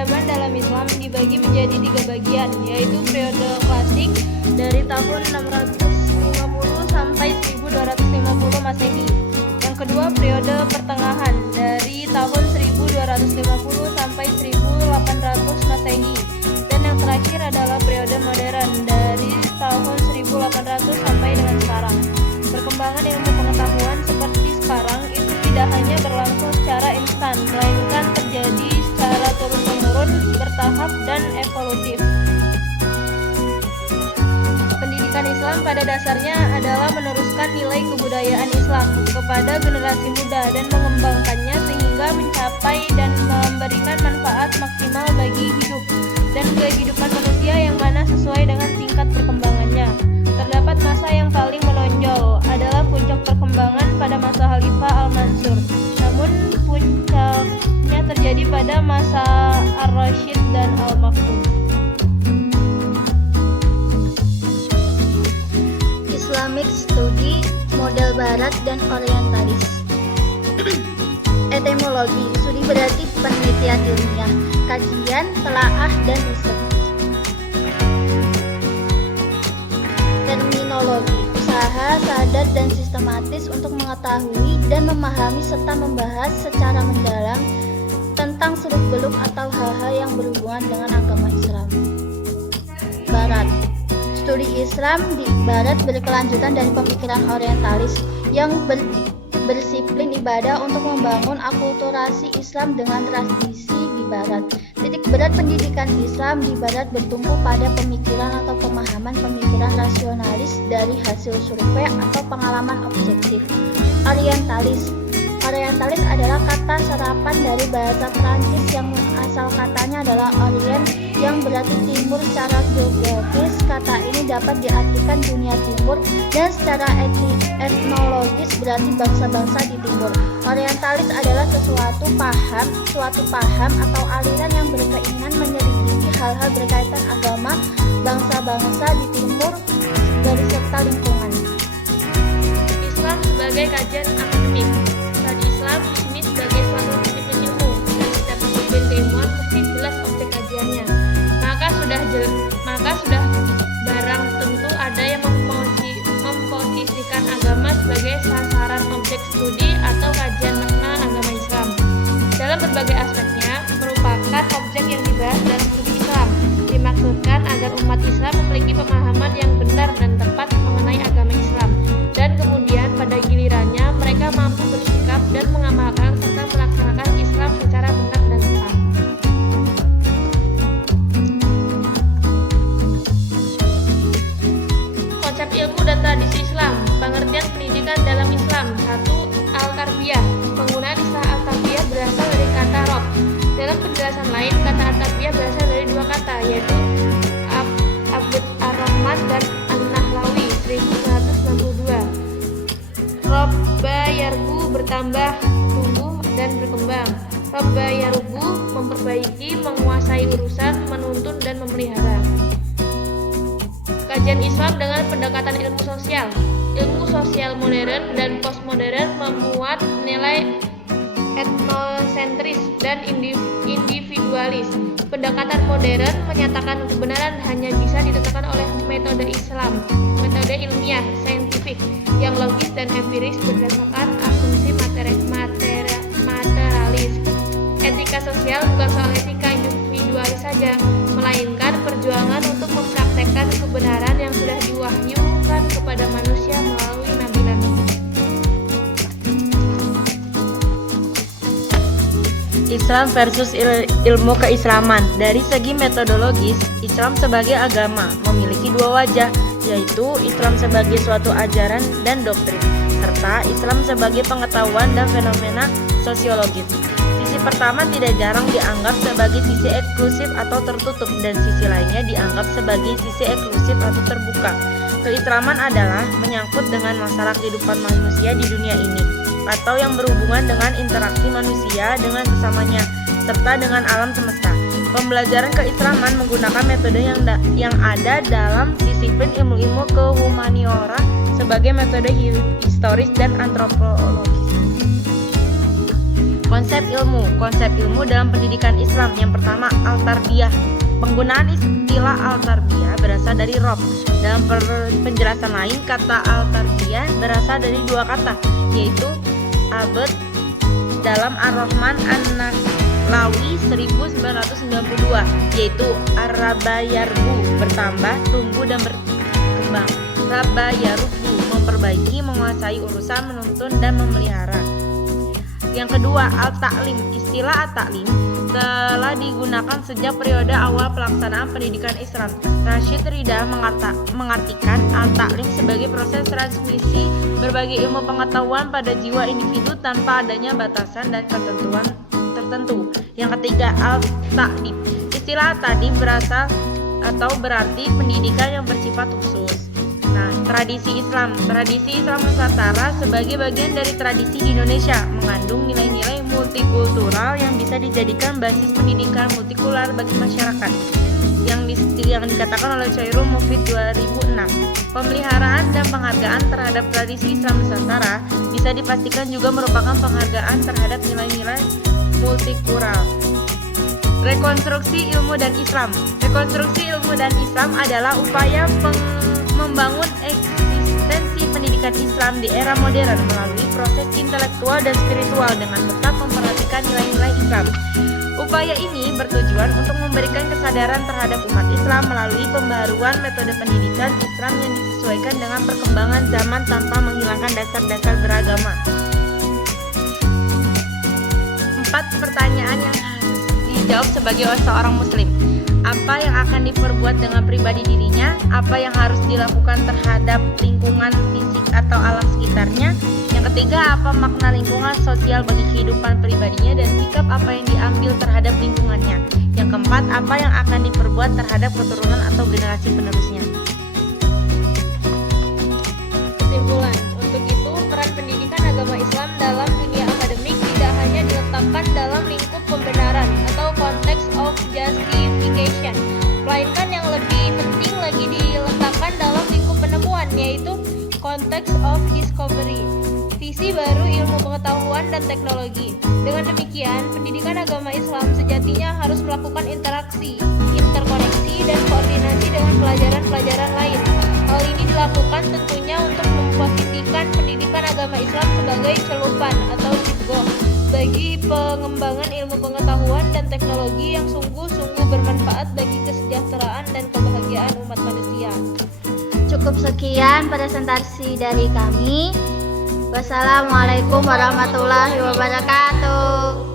Peradaban dalam Islam dibagi menjadi 3 bagian, yaitu periode klasik dari tahun 650 sampai 1250 Masehi. Yang kedua, periode pertengahan dari tahun 1250 sampai 1800 Masehi. Dan yang terakhir adalah periode modern dari tahun 1800 sampai dengan sekarang. Perkembangan ilmu pengetahuan seperti sekarang itu tidak hanya berlangsung secara instan, melainkan terjadi secara turun-temurun, bertahap, dan evolutif. Pendidikan Islam pada dasarnya adalah meneruskan nilai kebudayaan Islam kepada generasi muda dan mengembangkannya sehingga mencapai dan memberikan manfaat maksimal bagi hidup dan kehidupan manusia yang mana sesuai dengan tingkat perkembangannya. Terdapat masa yang paling menonjol adalah puncak perkembangan pada masa Khalifah Al-Mansur. Namun puncaknya terjadi pada masa Ar-Rasyid dan Al-Maktum. Islamic Study, model Barat dan Orientalis. Etimologi, studi berarti penelitian ilmiah, kajian, telaah, dan riset. Terminologi, usaha sadar dan sistematis untuk mengetahui dan memahami serta membahas secara mendalam tentang seluk-beluk atau hal-hal yang berhubungan dengan agama Islam. Barat, studi Islam di Barat berkelanjutan dari pemikiran orientalis yang berdisiplin ibadah untuk membangun akulturasi Islam dengan tradisi di Barat. Titik berat pendidikan Islam di Barat bertumpu pada pemikiran atau pemahaman pemikiran rasionalis dari hasil survei atau pengalaman objektif. Orientalis adalah kata serapan dari bahasa Prancis yang asal katanya adalah Orient yang berarti timur secara geografis. Kata ini dapat diartikan dunia timur dan secara etnologis berarti bangsa-bangsa di timur. Orientalis adalah suatu paham atau aliran yang berkeinginan menyelidiki hal-hal berkaitan agama bangsa-bangsa di timur serta lingkungan. Islam sebagai kajian akademik. Studi Islam di sini sebagai suatu disiplin ilmu. Dan setiap disiplin keilmuan mesti jelas objek kajiannya. Maka sudah barang tentu ada yang memposisikan agama sebagai sasaran objek studi atau kajian makna agama Islam. Dalam berbagai aspeknya merupakan objek yang dibahas dalam studi Islam. Dimaksudkan agar umat Islam memiliki pemahaman yang benar dan tepat mengenai agama Islam. Dan kemudian pada gilirannya mereka mampu bersikap dan mengamalkan serta melaksanakan Islam secara benar dan tepat. Konsep ilmu dan tradisi Islam. Pengertian pendidikan dalam Islam. 1. Al-Tarbiyah. Penggunaan istilah Al-Tarbiyah berasal dari kata rob. Dalam penjelasan lain, kata Al-Tarbiyah berasal dari 2 kata, yaitu Abd Ar-Rahman dan An-Nahlawi 1992. Robba yarbu, bertambah, tumbuh, dan berkembang. Robba yarbu, memperbaiki, menguasai urusan, menuntun, dan memelihara. Kajian Islam dengan pendekatan ilmu sosial. Ilmu sosial modern dan postmodern memuat nilai etnosentris dan individualis. Pendekatan modern menyatakan kebenaran hanya bisa ditetapkan oleh metode Islam, metode ilmiah, saintifik, yang logis dan empiris berdasarkan asumsi materalis. Etika sosial bukan soal etika individualis saja, melainkan perjuangan untuk mempraktekkan kebenaran yang sudah diwahyukan kepada manusia melalui nabi-nabi. Islam versus ilmu keislaman. Dari segi metodologis, Islam sebagai agama memiliki 2 wajah, yaitu Islam sebagai suatu ajaran dan doktrin, serta Islam sebagai pengetahuan dan fenomena sosiologis. Sisi pertama tidak jarang dianggap sebagai sisi eksklusif atau tertutup, dan sisi lainnya dianggap sebagai sisi eksklusif atau terbuka. Keislaman adalah menyangkut dengan masalah kehidupan manusia di dunia ini, atau yang berhubungan dengan interaksi manusia dengan sesamanya, serta dengan alam semesta. Pembelajaran keislaman menggunakan metode yang ada dalam disiplin ilmu-ilmu kehumaniora sebagai metode historis dan antropologis. Konsep ilmu dalam pendidikan Islam. Yang pertama, al-tarbiyah. Penggunaan istilah al-tarbiyah berasal dari rob. Dalam penjelasan lain, kata al-tarbiyah berasal dari dua kata, yaitu abad dalam Ar-Rahman An-Nahlawi 1992, yaitu ar-rabayarbu, bertambah, tumbuh dan berkembang. Rabayarbu, memperbaiki, menguasai urusan, menuntun dan memelihara. Yang kedua, al-ta'lim. Istilah al-ta'lim telah digunakan sejak periode awal pelaksanaan pendidikan Islam. Rashid Ridha mengartikan al-ta'lim sebagai proses transmisi berbagai ilmu pengetahuan pada jiwa individu tanpa adanya batasan dan ketentuan tertentu. Yang ketiga, al-ta'dib. Istilah al-ta'dib berasal atau berarti pendidikan yang bersifat khusus. Nah, tradisi Islam Nusantara sebagai bagian dari tradisi di Indonesia mengandung nilai-nilai multikultural yang bisa dijadikan basis pendidikan multikular bagi masyarakat yang dikatakan oleh Chairul Mufid 2006. Pemeliharaan dan penghargaan terhadap tradisi Islam Nusantara bisa dipastikan juga merupakan penghargaan terhadap nilai-nilai multikultural. Rekonstruksi ilmu dan Islam. Rekonstruksi ilmu dan Islam adalah upaya membangun eksistensi pendidikan Islam di era modern melalui proses intelektual dan spiritual dengan tetap memperhatikan nilai-nilai Islam. Upaya ini bertujuan untuk memberikan kesadaran terhadap umat Islam melalui pembaharuan metode pendidikan Islam yang disesuaikan dengan perkembangan zaman tanpa menghilangkan dasar-dasar beragama. 4 pertanyaan yang harus dijawab sebagai seorang muslim. Apa yang akan diperbuat dengan pribadi dirinya? Apa yang harus dilakukan terhadap lingkungan fisik atau alam sekitarnya? Yang ketiga, apa makna lingkungan sosial bagi kehidupan pribadinya dan sikap apa yang diambil terhadap lingkungannya? Yang keempat, apa yang akan diperbuat terhadap keturunan atau generasi penerusnya? Kesimpulan, untuk itu peran pendidikan agama Islam dalam dunia akademik tidak hanya diletakkan dalam lingkup pembenaran atau konteks of justification, melainkan yang lebih penting lagi diletakkan dalam lingkup penemuan, yaitu konteks of discovery, visi baru ilmu pengetahuan dan teknologi. Dengan demikian, pendidikan agama Islam sejatinya harus melakukan interaksi, interkoneksi, dan koordinasi dengan pelajaran-pelajaran lain. Hal ini dilakukan tentunya untuk memposisikan pendidikan agama Islam sebagai celupan atau cibgo bagi pengembangan ilmu pengetahuan dan teknologi yang sungguh-sungguh bermanfaat bagi kesejahteraan dan kebahagiaan umat manusia. Cukup sekian presentasi dari kami. Wassalamualaikum warahmatullahi wabarakatuh.